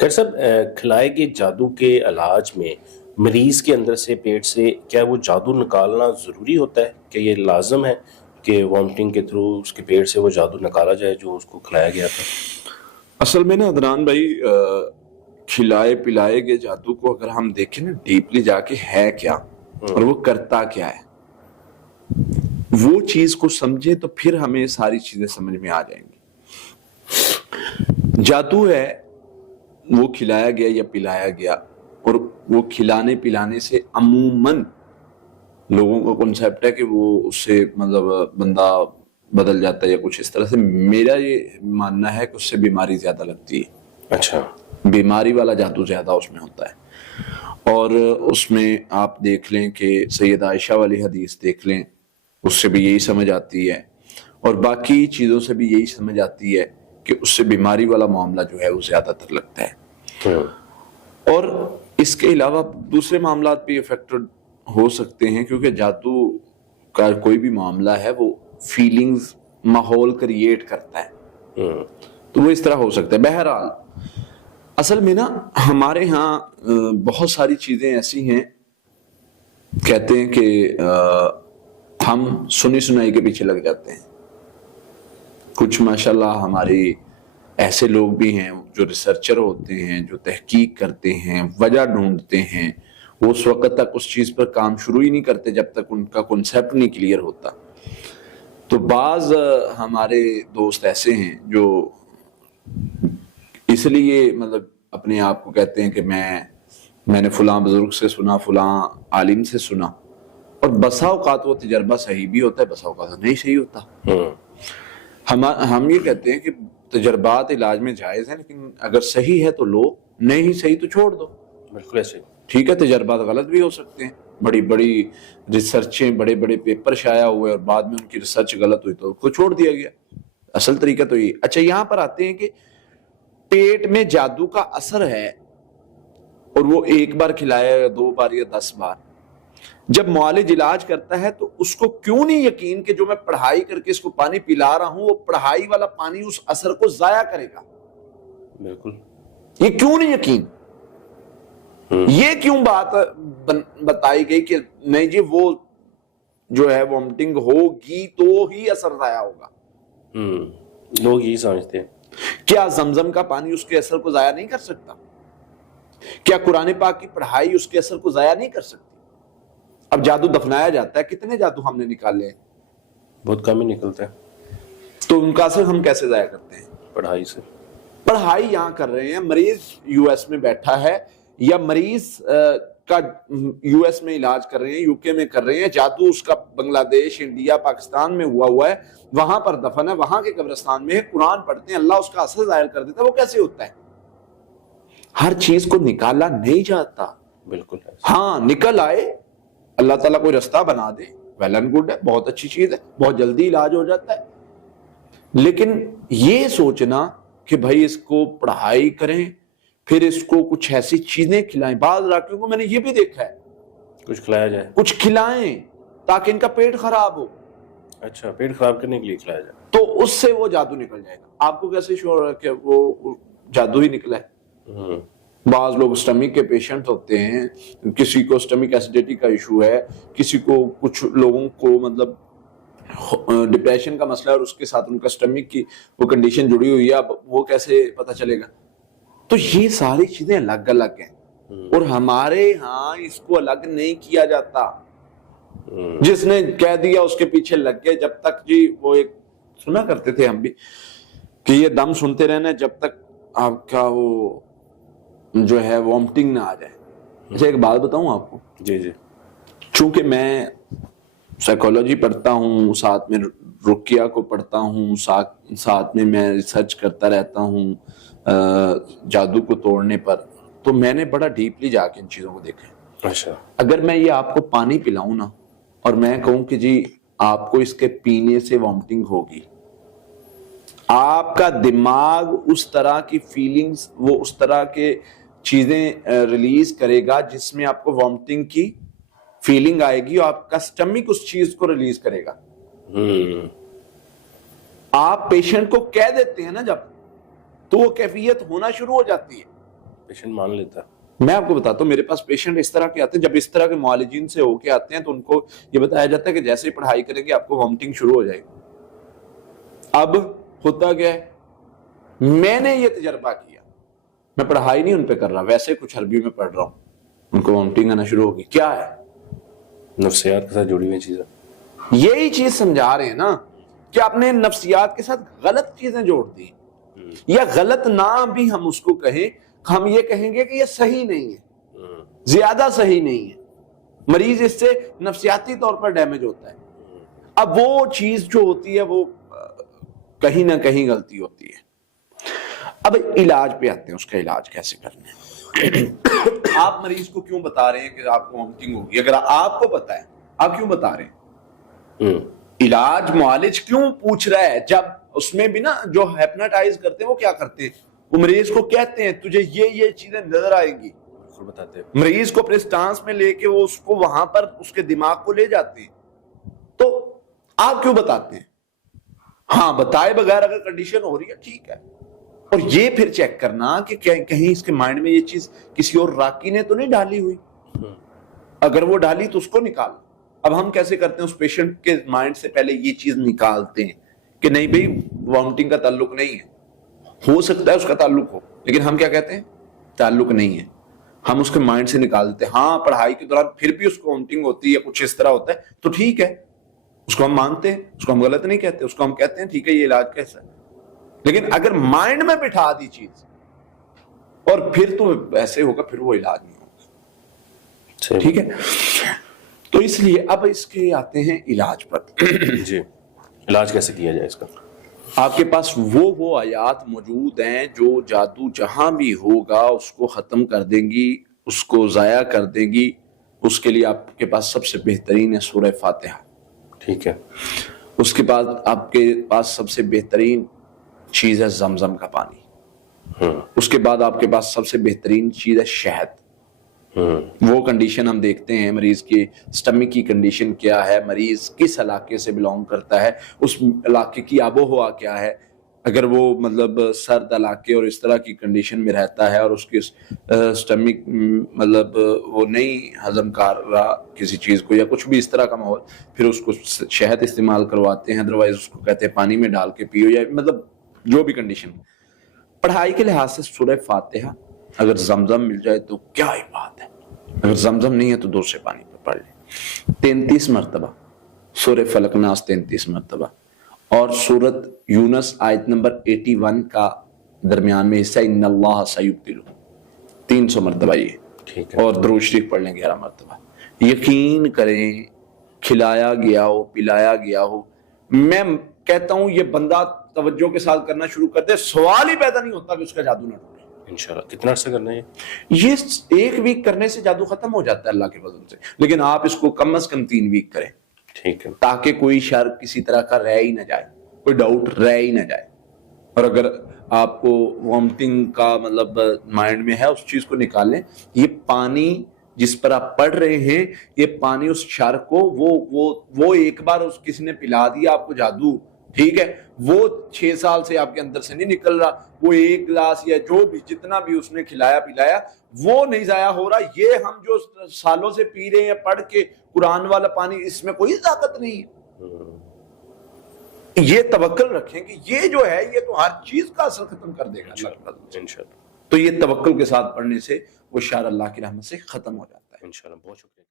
Doctor صاحب کھلائے گئے جادو کے علاج میں مریض کے اندر سے پیٹ سے کیا وہ جادو نکالنا ضروری ہوتا ہے؟ کہ یہ لازم ہے کہ وامٹنگ کے تھرو اس کے پیٹ سے وہ جادو نکالا جائے جو اس کو کھلایا گیا تھا؟ اصل میں نا عدنان بھائی، کھلائے پلائے گئے جادو کو اگر ہم دیکھیں نا ڈیپلی جا کے ہے کیا اور وہ کرتا کیا ہے، وہ چیز کو سمجھے تو پھر ہمیں ساری چیزیں سمجھ میں آ جائیں گی۔ جادو ہے وہ کھلایا گیا یا پلایا گیا، اور وہ کھلانے پلانے سے عموماً لوگوں کا کنسیپٹ ہے کہ وہ اس سے مطلب بندہ بدل جاتا ہے یا کچھ اس طرح سے۔ میرا یہ ماننا ہے کہ اس سے بیماری زیادہ لگتی ہے۔ اچھا، بیماری والا جادو زیادہ اس میں ہوتا ہے، اور اس میں آپ دیکھ لیں کہ سید عائشہ والی حدیث دیکھ لیں، اس سے بھی یہی سمجھ آتی ہے، اور باقی چیزوں سے بھی یہی سمجھ آتی ہے کہ اس سے بیماری والا معاملہ جو ہے وہ زیادہ تر لگتا ہے۔ اور اس کے علاوہ دوسرے معاملات بھی افیکٹڈ ہو سکتے ہیں، کیونکہ جادو کا کوئی بھی معاملہ ہے وہ فیلنگز ماحول کریٹ کرتا ہے، تو وہ اس طرح ہو سکتا ہے۔ بہرحال اصل میں نا ہمارے ہاں بہت ساری چیزیں ایسی ہیں، کہتے ہیں کہ ہم سنی سنائی کے پیچھے لگ جاتے ہیں۔ کچھ ماشاءاللہ ہماری ایسے لوگ بھی ہیں جو ریسرچر ہوتے ہیں، جو تحقیق کرتے ہیں، وجہ ڈھونڈتے ہیں، وہ اس وقت تک اس چیز پر کام شروع ہی نہیں کرتے جب تک ان کا کنسیپٹ نہیں کلیئر ہوتا۔ تو بعض ہمارے دوست ایسے ہیں جو اس لیے مطلب اپنے آپ کو کہتے ہیں کہ میں نے فلاں بزرگ سے سنا، فلاں عالم سے سنا، اور بسا اوقات وہ تجربہ صحیح بھی ہوتا ہے، بسا اوقات نہیں صحیح ہوتا۔ ہم یہ کہتے ہیں کہ تجربات علاج میں جائز ہیں، لیکن اگر صحیح ہے تو لو، نہیں صحیح تو چھوڑ دو۔ بالکل ایسے ٹھیک ہے، تجربات غلط بھی ہو سکتے ہیں، بڑی بڑی ریسرچیں، بڑے بڑے پیپر شائع ہوئے اور بعد میں ان کی ریسرچ غلط ہوئی تو اس کو چھوڑ دیا گیا۔ اصل طریقہ تو یہ۔ اچھا، یہاں پر آتے ہیں کہ پیٹ میں جادو کا اثر ہے، اور وہ ایک بار کھلایا یا 2 بار یا 10 بار، جب معالج علاج کرتا ہے تو اس کو کیوں نہیں یقین کہ جو میں پڑھائی کر کے اس کو پانی پلا رہا ہوں، وہ پڑھائی والا پانی اس اثر کو ضائع کرے گا؟ بالکل، یہ کیوں نہیں یقین؟ یہ کیوں بات بتائی گئی کہ نہیں جی وہ جو ہے وامٹنگ ہوگی تو ہی اثر ضائع ہوگا؟ لوگ یہی سمجھتے ہیں۔ کیا زمزم کا پانی اس کے اثر کو ضائع نہیں کر سکتا؟ کیا قرآن پاک کی پڑھائی اس کے اثر کو ضائع نہیں کر سکتی؟ اب جادو دفنایا جاتا ہے، کتنے جادو ہم نے نکالے ہیں؟ بہت کم ہی نکلتا ہے۔ تو ان کا اثر ہم کیسے ضائع کرتے ہیں؟ پڑھائی سے۔ پڑھائی یہاں کر رہے ہیں، مریض یو ایس میں بیٹھا ہے، یا مریض کا یو ایس میں علاج کر رہے ہیں، یو کے میں کر رہے ہیں، جادو اس کا بنگلہ دیش، انڈیا، پاکستان میں ہوا ہے، وہاں پر دفن ہے، وہاں کے قبرستان میں ہے، قرآن پڑھتے ہیں، اللہ اس کا اثر ظاہر کر دیتا ہے۔ وہ کیسے ہوتا ہے؟ ہر چیز کو نکالا نہیں جاتا۔ بالکل، ہاں نکل آئے، اللہ تعالیٰ کوئی رستہ بنا دے، ویل اینڈ گڈ ہے، بہت اچھی چیز ہے، بہت جلدی علاج ہو جاتا ہے۔ لیکن یہ سوچنا کہ بھائی اس کو پڑھائی کریں، پھر اس کو کچھ ایسی چیزیں کھلائیں۔ بعض راکیوں کو میں نے یہ بھی دیکھا ہے، کچھ کھلایا جائے، کچھ کھلائیں تاکہ ان کا پیٹ خراب ہو۔ اچھا، پیٹ خراب کرنے کے لیے کھلایا جائے، تو اس سے وہ جادو نکل جائے گا۔ آپ کو کیسے شور ہے کہ وہ جادو ہی نکلا ہے؟ بعض لوگ اسٹمک کے پیشنٹ ہوتے ہیں، کسی کو اسٹمک ایسیڈیٹی کا ایشو ہے، کسی کو، کچھ لوگوں کو مطلب ڈپریشن کا مسئلہ ہے اور اس کے ساتھ ان کا اسٹمک کی وہ کنڈیشن جڑی ہوئی ہے، اب وہ کیسے پتہ چلے گا؟ تو یہ ساری چیزیں الگ الگ ہیں، اور ہمارے ہاں اس کو الگ نہیں کیا جاتا۔ جس نے کہہ دیا اس کے پیچھے لگ گئے، جب تک جی وہ ایک سنا کرتے تھے ہم بھی کہ یہ دم سنتے رہنا جب تک آپ کا وہ جو ہے وامٹنگ نہ آ جائے۔ اچھا، ایک بات بتاؤں آپ کو؟ جی جی۔ چونکہ میں سائیکالوجی پڑھتا ہوں، ساتھ میں رقیہ کو پڑھتا ہوں، ساتھ میں ریسرچ کرتا رہتا ہوں جادو کو توڑنے پر، تو میں نے بڑا ڈیپلی جا کے ان چیزوں کو دیکھا ہے۔ اچھا، اگر میں یہ آپ کو پانی پلاؤں نا، اور میں کہوں کہ جی آپ کو اس کے پینے سے وامٹنگ ہوگی، آپ کا دماغ اس طرح کی فیلنگز، وہ اس طرح کے چیزیں ریلیز کرے گا جس میں آپ کو وامٹنگ کی فیلنگ آئے گی، اور آپ کا سٹمک اس چیز کو ریلیز کرے گا۔ آپ پیشنٹ کو کہہ دیتے ہیں نا جب، تو وہ کیفیت ہونا شروع ہو جاتی ہے۔ پیشنٹ مان لیتا ہے. میں آپ کو بتاتا ہوں، میرے پاس پیشنٹ اس طرح کے آتے ہیں، جب اس طرح کے معالجین سے ہو کے آتے ہیں تو ان کو یہ بتایا جاتا ہے کہ جیسے ہی پڑھائی کریں گے آپ کو وامٹنگ شروع ہو جائے گی. اب ہوتا کیا ہے، میں نے یہ تجربہ کیا، میں پڑھائی نہیں ان پہ کر رہا، ویسے کچھ عربی میں پڑھ رہا ہوں، ان کو وامٹنگ آنا شروع ہوگی. کیا ہے؟ نفسیات کے ساتھ جڑی ہوئی چیزیں. یہی چیز سمجھا رہے ہیں نا کہ آپ نے نفسیات کے ساتھ غلط چیزیں جوڑ دی، یا غلط نہ بھی ہم اس کو کہیں، ہم یہ کہیں گے کہ یہ صحیح نہیں ہے، زیادہ صحیح نہیں ہے، مریض اس سے نفسیاتی طور پر ڈیمیج ہوتا ہے. اب وہ چیز جو ہوتی ہے وہ کہیں نہ کہیں غلطی ہوتی ہے. اب علاج پہ آتے ہیں، اس کا علاج کیسے کرنا ہے. آپ مریض کو کیوں بتا رہے ہیں کہ آپ کو وامٹنگ ہوگی؟ اگر آپ کو پتا ہے آپ کیوں بتا رہے ہیں؟ علاج معالج کیوں پوچھ رہا ہے؟ جب اس میں بھی نا جو ہیپناٹائز کرتے ہیں وہ کیا کرتے ہیں، وہ مریض کو کہتے ہیں تجھے یہ چیزیں نظر آئیں گی، بتاتے ہیں مریض کو اپنے سٹانس میں لے کے وہ اس کو وہاں پر اس کے دماغ کو لے جاتے ہیں. تو آپ کیوں بتاتے ہیں؟ ہاں بتائے بغیر اگر کنڈیشن ہو رہی ہے ٹھیک ہے، اور یہ پھر چیک کرنا کہ کہیں اس کے مائنڈ میں یہ چیز کسی اور راکی نے تو نہیں ڈالی ہوئی. اگر وہ ڈالی تو اس کو نکال. اب ہم کیسے کرتے ہیں، اس پیشنٹ کے مائنڈ سے پہلے یہ چیز نکالتے ہیں کہ نہیں بھئی وامٹنگ کا تعلق نہیں ہے، ہو سکتا ہے اس کا تعلق ہو، لیکن ہم کیا کہتے ہیں، تعلق نہیں ہے. ہم اس کے مائنڈ سے نکال دیتے ہیں. ہاں پڑھائی کے دوران پھر بھی اس کو وامٹنگ ہوتی ہے، کچھ اس طرح ہوتا ہے تو ٹھیک ہے، اس کو ہم مانتے ہیں، اس کو ہم غلط نہیں کہتے، اس کو ہم کہتے ہیں ٹھیک ہے یہ علاج کیسا ہے. لیکن اگر مائنڈ میں بٹھا دی چیز اور پھر تو ایسے ہوگا، پھر وہ علاج نہیں ہوگا. ٹھیک ہے، تو اس لیے اب اس کے آتے ہیں علاج پر. جی علاج کیسے کیا جائے اس کا؟ آپ کے پاس وہ آیات موجود ہیں جو جادو جہاں بھی ہوگا اس کو ختم کر دیں گی، اس کو ضائع کر دیں گی. اس کے لیے آپ کے پاس سب سے بہترین ہے سورہ فاتحہ. ٹھیک ہے. اس کے بعد آپ کے پاس سب سے بہترین چیز ہے زمزم کا پانی. اس کے بعد آپ کے پاس سب سے بہترین چیز ہے شہد. وہ کنڈیشن ہم دیکھتے ہیں مریض کی سٹمک کی کنڈیشن کیا ہے، مریض کس علاقے سے بلونگ کرتا ہے، اس علاقے کی آب و ہوا کیا ہے. اگر وہ مطلب سرد علاقے اور اس طرح کی کنڈیشن میں رہتا ہے اور اس کی سٹمک مطلب وہ نہیں ہضم کر رہا کسی چیز کو یا کچھ بھی اس طرح کا ماحول، پھر اس کو شہد استعمال کرواتے ہیں. ادروائز اس کو کہتے ہیں پانی میں ڈال کے پیو، یا مطلب جو بھی کنڈیشن. پڑھائی کے لحاظ سے سورہ فاتحہ اگر زمزم مل جائے تو کیا ہی بات ہے، اگر زمزم نہیں ہے تو دوسرے پانی پہ پڑھ لیں. 33 مرتبہ سورہ فلق ناس 33 مرتبہ، اور سورت یونس آیت نمبر 81 کا درمیان میں حصہ ان اللہ سیبدلہ 300 مرتبہ یہ، اور درود شریف پڑھ لیں 11 مرتبہ. یقین کریں کھلایا گیا ہو پلایا گیا ہو، میں کہتا ہوں یہ بندہ توجہ کے ساتھ کرنا شروع کر دے، سوال ہی پیدا نہیں ہوتا کہ اس کا جادو نہ ٹوٹے. انشاءاللہ. کتنا عرصہ کرنا ہے یہ 1 ویک کرنے سے جادو ختم ہو جاتا ہے اللہ کے فضل سے، لیکن آپ اس کو کم از کم 3 ویک کریں. ٹھیک ہے. تاکہ کوئی شر کسی طرح کا رہ ہی نہ جائے، کوئی ڈاؤٹ رہ ہی نہ جائے. اور اگر آپ کو وامٹنگ کا مطلب مائنڈ میں ہے اس چیز کو نکال لیں. یہ پانی جس پر آپ پڑھ رہے ہیں، یہ پانی اس شر کو وہ ایک بار اس کسی نے پلا دیا آپ کو جادو، ٹھیک ہے، وہ 6 سال سے آپ کے اندر سے نہیں نکل رہا. وہ 1 گلاس یا جو بھی جتنا بھی اس نے کھلایا پلایا وہ نہیں ضائع ہو رہا. یہ ہم جو سالوں سے پی رہے ہیں پڑھ کے قرآن والا پانی، اس میں کوئی طاقت نہیں ہے. یہ توکل رکھیں کہ یہ جو ہے یہ تو ہر چیز کا اثر ختم کر دے گا انشاءاللہ. تو یہ توکل کے ساتھ پڑھنے سے وہ شر اللہ کی رحمت سے ختم ہو جاتا ہے. انشاءاللہ. بہت شکریہ.